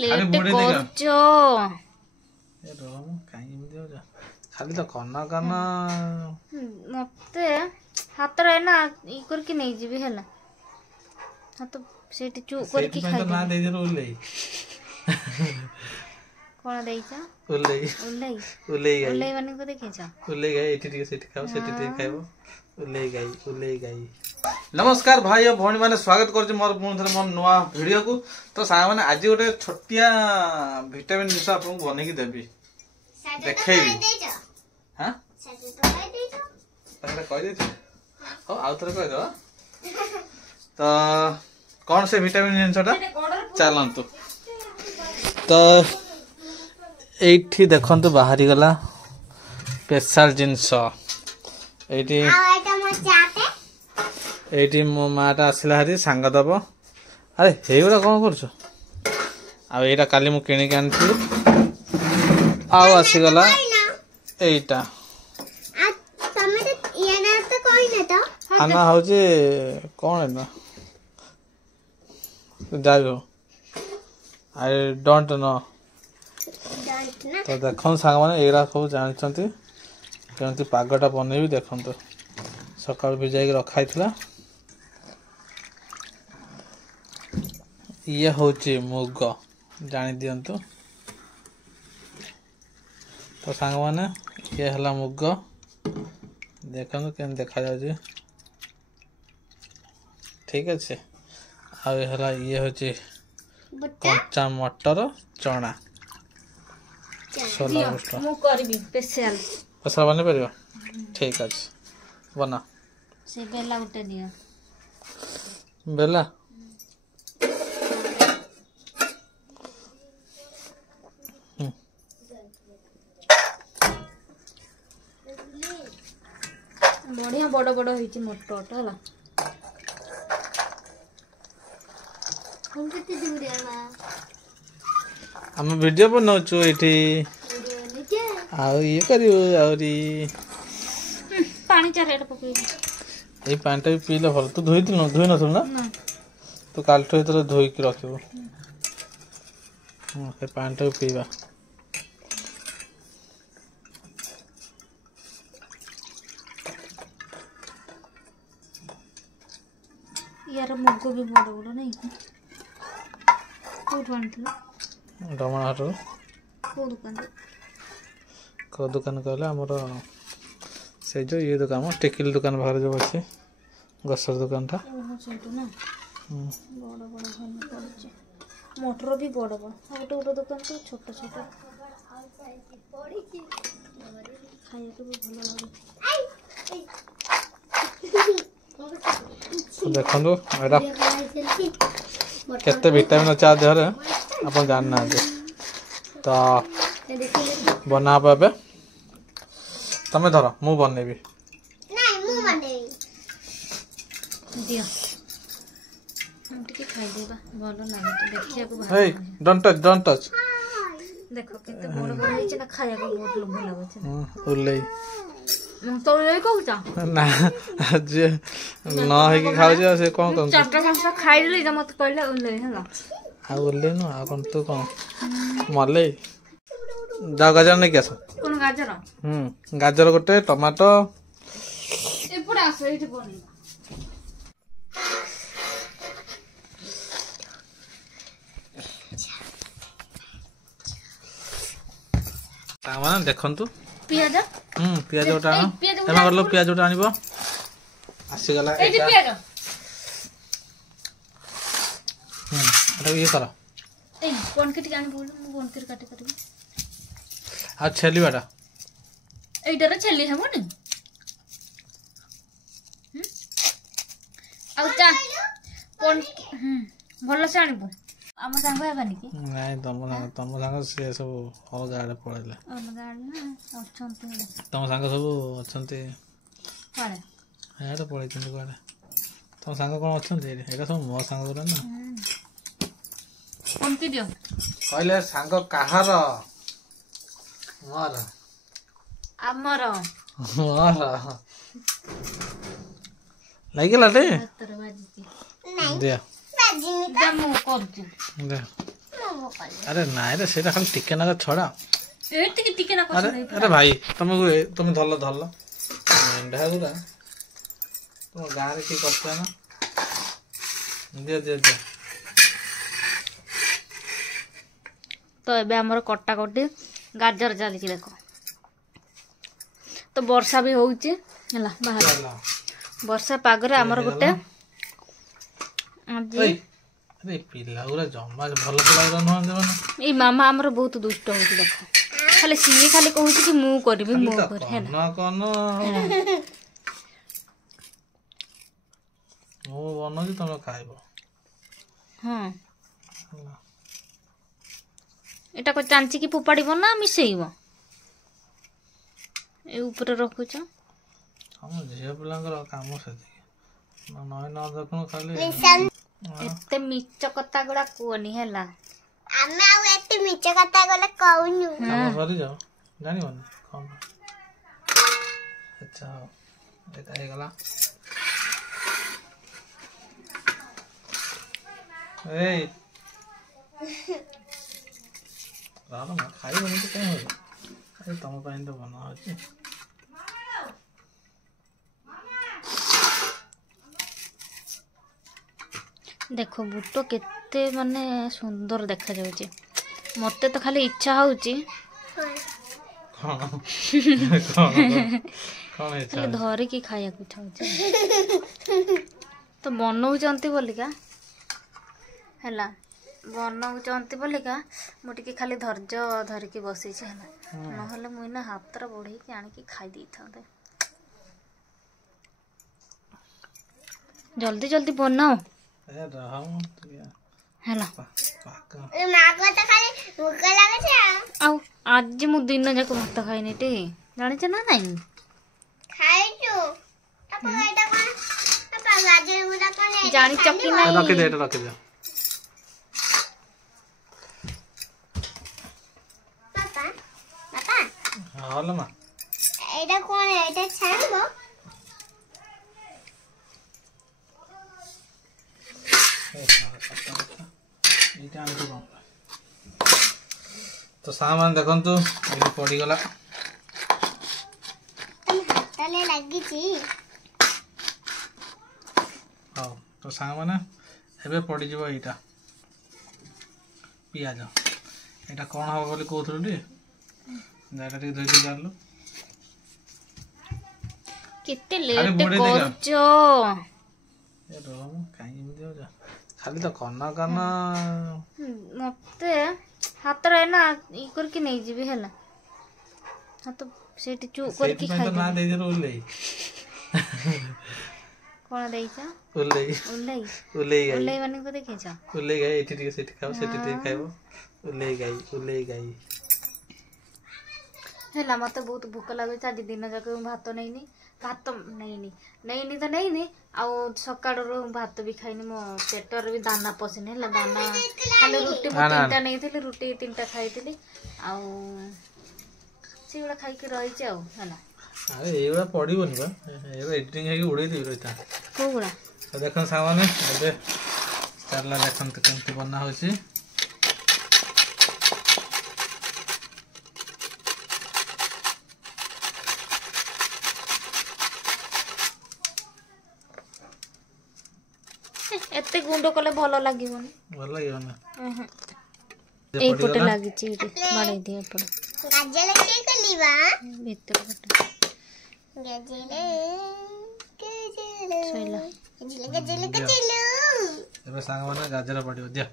Late करछो ए रोम काई एमदी हो जा खाली तो कना कना मते हाथ रे ना ई करके नहीं जीबी हला हाथ सेठी चू करके खाइ ना दे दे उल्लै कोन देइछा उल्लै उल्लै उल्लै गाई उल्लै माने को देखैछा उल्लै गाई एठी टिके सेठी खाओ सेठी टिके खाइबो उल्लै गाई नमस्कार भाई और भौणी माने स्वागत करछ मोर पुन थरे मोर नवा वीडियो को तो साय माने आज गोटे छोटिया विटामिन निशा आपन बने की देबी देखैबी हां साजो तो कह देछो पहले कह देछो हो आउ थरे कह दो तो कौन से विटामिन जिनसटा चलंतु तो एठी देखंतु बाहरी गला स्पेशल जिनस एठी मो माटा आसिला हरी सांग दबो अरे हेगुरा कोन करछो आ एटा काली मु किनि के आनथि आउ आसी गला एटा आ तमे तो याना तो कोइ न तो आना हो जे कोन है ना जाओ आई डोंट नो तो देखो सांग माने एरा सब जानछंती केमती पागटा बनेबी देखंतो सकाळ भिजाई के रखाइथला ये होची मुग जानि दियंतु तो सांग माने ये हला मुग देखंतो केन देखा जाउची ठीक अछि आ हला ये होची कच्चा मटर चना सोला बुस्ट मु करबी स्पेशल पसरा बने परियो ठीक अछि बना से बेला उठे दियो बेला बढ़िया बड़ बड़ होइची मटर हला हम केते दिबरिया ना हम वीडियो बनाउछु एठी आ ये करियो आउरी पानी चारेट पकई ए पानी पी ले भल तू धोई न ना तू कालठो इतर धोई के रखिबो हां ए पानी पीबा यार मुग भी बड़ बड़ नहीं कोठ आनथिलो डमण हाटो को दुकान कहले हमर से जो ये दुकान टेकिल दुकान बाहर जो अछि गसर दुकान था ओहो सेटो ना बड़ बड़ भल पड़छ मोटर भी बड़ बड़ गोटे दुकान तो छोट छोट खाया तो भी भल लागे देखंदो एरा केते विटामिन अच्छा देह रे अपन जानना है तो बना पाबे तमे धर मु बनेबी नहीं मु बनेबी दियो हम टिके खाइ देबा भलो लागे तो देखिया को भाई ए डोंट टच देखो केते बड़ बड़ होइछ ना खाया को बहुत लोभ लागे छ उल्लै तो ले कहूचा ना जे न है कि खाउ जे से कोन कोन चारटा खासा खाइ ले जा मत कहले उल्लै हला आ उल्लै न आ कोन तू कोन मले जा गाजर नहीं कैसा कोन गाजर गाजर गोटे टमाटो एपडा आसे एठी बनी सामान देखंतु पियाज पियाज उठा तमे करलो पियाज उठा आनिबो आसी गला एठी पियाज एटा ये करा ए कोन के टिकानी बोल मु कोन के काटे करबी आ छेली बाटा एटा रे छेली हमन आ ता कोन भलो से आनिबो हम संग हेबानी की नहीं तम संग से सब हो गाडे पळले ना अछंती तम संग सब अछंती पाले हेडे पळै चंदी गाडे तम संग कोन अछंती एटा सब मो संग गुरा ना कोन की दियो कहले संग काहार मोर हमर मोर लागिला टे तर बाजी दे दमु करछु दे अरे नाइ रे सेटा खाली टिके ना छड़ा टिके ना अरे भाई तुम धरल मेंढा गुरा तुम गाँव रे कि करते ना दियो दियो दियो तो एबे हमर कट्टा कट्टी गाजर चली देख तो वर्षा भी होउची हला बाहर वर्षा पागरे हमर गोटे आज अरे पिला गुरा जम्मा भल पिला गुरा न देवन ए मामा हमर बहुत दुष्ट होउची देख खाली सीए खाली कहूची कि मु करबी मु कर है ना कोन ओ बनोजी तुम खाइबो हां एटा को चांची की फोपाड़ीबो ना मिसेइबो ए ऊपर रखुछ हम झियो पिलांकर काम से न नय न देखनो खाली एते मिच कथा गुडा कोनी हैला आमे आउ एते मिच कथा गले कहूनु काम सरी जाओ जानी मन काम अच्छा एटा हे गला ए राम ना खाई बनी तो कहीं हो खाई तम पाइन तो बना होची देखो बुटो केते माने सुंदर देखा जाउची मते तो खाली इच्छा होउची कौन है खाली धरी की खाया को इच्छा होउची तो बनौ जंती बोलिका हैला बनौ जंती बोलिका मु टिके खाली धैर्य धरि के बसी छै हैला नहले मु ना हाथ रा बढ़ई के आनी के खाई दी थांते जल्दी जल्दी बनाओ ए रहम हैला पाका ए मागो त खाली भूख लागे छ आउ आज मु दिन जाक भात खाइनी टे जानि छ ना नहीं खाइछु अपन एटा कोन अपन गाजर गुडा कोन जानि चक्की नहीं रख दे पापा पापा हां मा एटा कोन एटा छानबो तो सामान देखंतु ये पड़ी गला तुम हातले लागी छी हां तो सामान एबे पड़ी जबो एटा पियाज एटा कोन हो बोली कोथुल रे जाटा टिक धोई जारलो कितने लेट करछो ए रोम काई दियो जा खाली तो कना कना मते हाथ रे ना ई करके नहीं जीबी हैला हां तो सेठी चू करके खाइ तो ना दे दे उल्ले कोन देइछा उल्ले उल्लै उल्ले गई उल्लै माने को देखै छ उल्ले गई एठी टिके सेठी खाओ सेठी टिके खाइबो उल्ले गई हैला मते बहुत भूख लागै छ आज दिन जाक भात नैनी भात नैनी तो नैनी आउ सकाळरो भात भी खाइनी मो पेटर भी दाना पसिन हैला दाना खाली रोटी तीनटा नहीं थिले रोटी तीनटा खाइथिली आउ सिगुडा खाइ के रहि छ आउ हैला अरे एबा पड़ीबोनी बा एबा एडिटिंग है उड़े दी रहता कोगुडा तो देखन सामान एबे चारला देखन तो केमती बना होची एते गुंडो कले भलो लागिबोनी भल लागियो ना ए पटे लागि छी बाडे दे पड़ गाजर के कलीवा भीतर पटे गाजर सैला गाजर एबे सांग माने गाजर पड़ियो दिया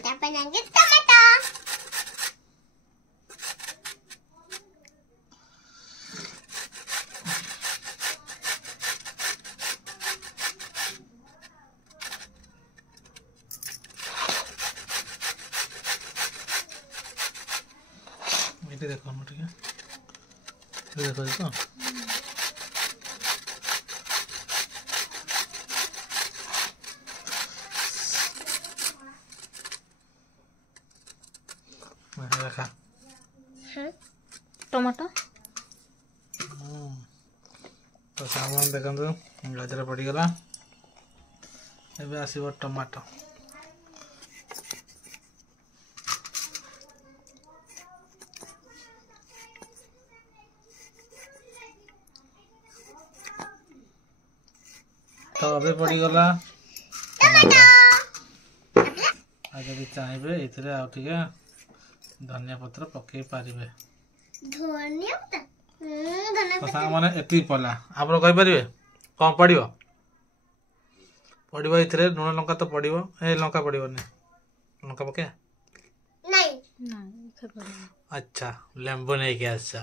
तापे नांगे टमाटो एटी देखो हम ठीक है देखो तो देखा टमाटो तो सामान देखंतु गाजर पड़ी गला एबे आसीबो टमाटो तो अबे पड़ी गला जदि चाहिए ये धनिया पत्र पकई पारे तो सांग मैंने एति पड़ा आप कहींपारे कौन पड़ो पड़ो ये लुण लंका तो पड़ो ए लंका पड़ोनी लंका पके अच्छा लेंबू नहीं क्या अच्छा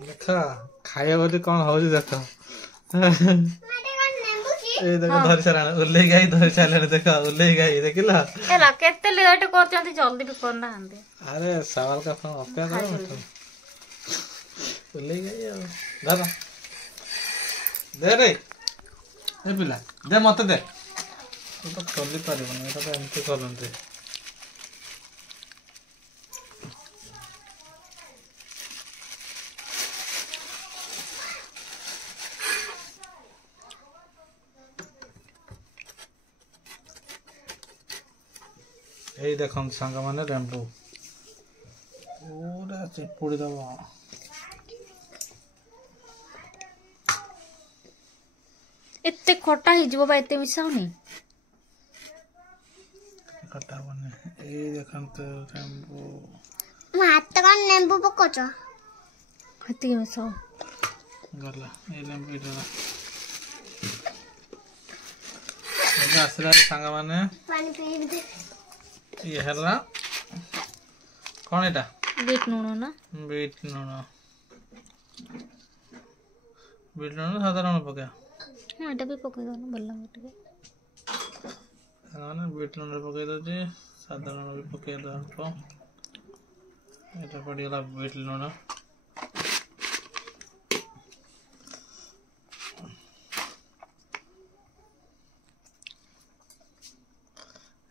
देखा खाया बोली कौन हो देख धरी सारा ओल्ले गाई धरी सारे देख ओल्ले गाई देखला केते लेट करचंती जल्दी भी करना आंदे अरे सवाल का फोन अपेक्षा करो ओल्ले गाई दादा दे रे ए पिला दे मत दे तो खोली पारिबनी एटा तो एमती करनते এই দেখুন সাঙ্গ মানে লেম্বু পুরা চিপুড়ি দেব एते खट्टा ही जीव बा एते मिसाउनी खट्टा बने এই দেখুন তো লেম্বু हाथ का नींबू पकोचो हती मिसाउ गला এই লেম্বু এটা এটা আসলে সাঙ্গ মানে पानी पी दे ये हला कौन एटा बीट नून ना बीट नून साधारण पका हां एटा भी पके दो ना भल्ला मटे ना बीट नून पके दो जे साधारण भी पके दो तो एटा पड़ी गला बीट नून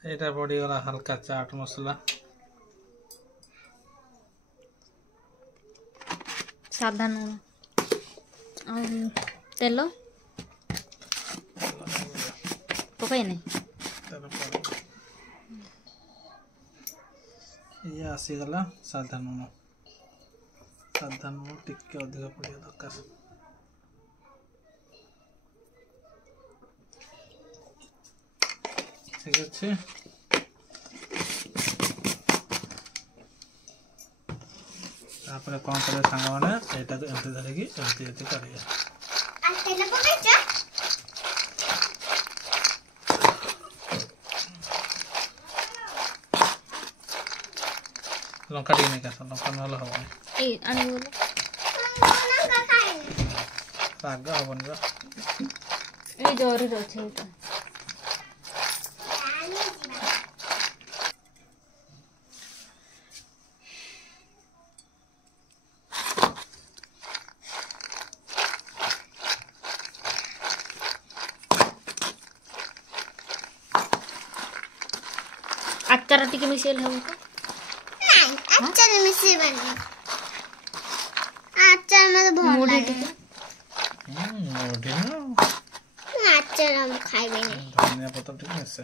एटा पड़ी गला हल्का चाट मसला सादा नून तेल पकाई नहीं ये आसीगला सादा नून टिके अधिक पड़े दरकार ठीक अच्छे तापर कौन करे सांग माने एटा तो एमती धरिकी एमती करिया लंका टी नहीं का लंका नहले हबो ए आनी बोले साग हबन रा ए जोरी रछे तो अचार टिके मिसेल हम को नहीं अचार मिसे बने अचार में तो बहुत लगे मोटे ना अचार हम खाएंगे नहीं धनिया पत्ता ठीक है से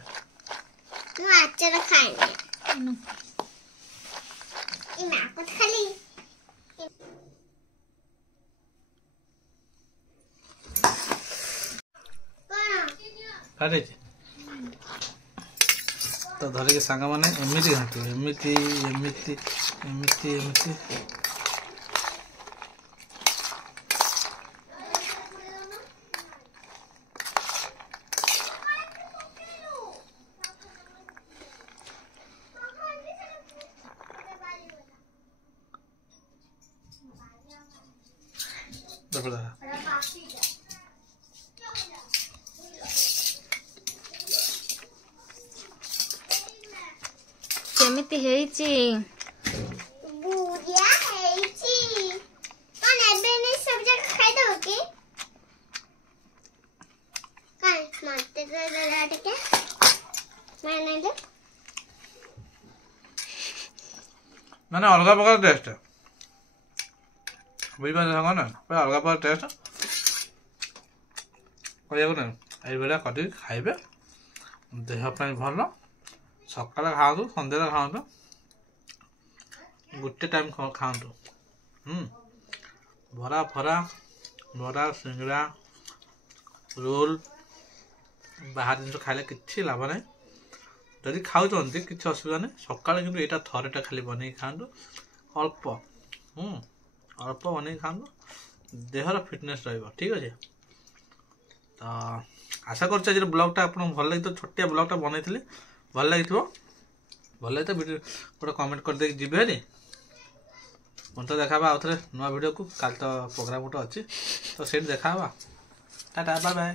हम अचार खाएंगे ये ना को खाली अरे तो धरे के सांग माने एमिति घांटो एमिति एमिति एमिति एमिति देखो केमिति हेची बुढ़िया हेची कौन एबे ने सब जगह खाई दो की कौन मारते तो लड़ा के मैं नहीं दे मैंने अलग प्रकार टेस्ट है बुझी पास ना पे अलग प्रकार टेस्ट करिया को नहीं बेला कटी खाइबे देह ପାଇଁ ଭଲ सकाल खाऊ सन्ध्या खाऊ गोटे टाइम खाऊ ବରା ଫରା ବରା ସିଙ୍ଗଡ଼ା ରୋଲ ବାହାର ଜିନିଷ ଖାଇଲେ କିଛି ଲାଭ ନାହିଁ। ଯଦି ଖାଉଛନ୍ତି କିଛି ଅସୁବିଧା ନାହିଁ, ସକାଳେ କିନ୍ତୁ ଏଇଟା ଥରେଟା ଖାଲି ବନେଇକି ଖାଆନ୍ତୁ। ଅଳ୍ପ ଅଳ୍ପ ବନେଇକି ଖାଆନ୍ତୁ, ଦେହର ଫିଟନେସ୍ ରହିବ। ଠିକ୍ ଅଛି। ତ ଆଶା କରୁଛି ଆଜିର ବ୍ଲଗ୍ଟା ଆପଣଙ୍କୁ ଭଲ ଲାଗିଥିବ। ଛୋଟିଆ ବ୍ଲଗ୍ଟା ବନେଇଥିଲି, ଭଲ ଲାଗିଥିବ। ଭଲ ଲାଗିଥିବ ଭିଡ଼ିଓ ଗୋଟେ କମେଣ୍ଟ କରିଦେଇକି ଯିବେ ହେରି। ମୋତେ ଦେଖାବା ଆଉ ଥରେ ନୂଆ ଭିଡ଼ିଓକୁ। କାଲି ତ ପ୍ରୋଗ୍ରାମ ଗୋଟେ ଅଛି, ତ ସେଇଠି ଦେଖାହେବା। Tata bye bye.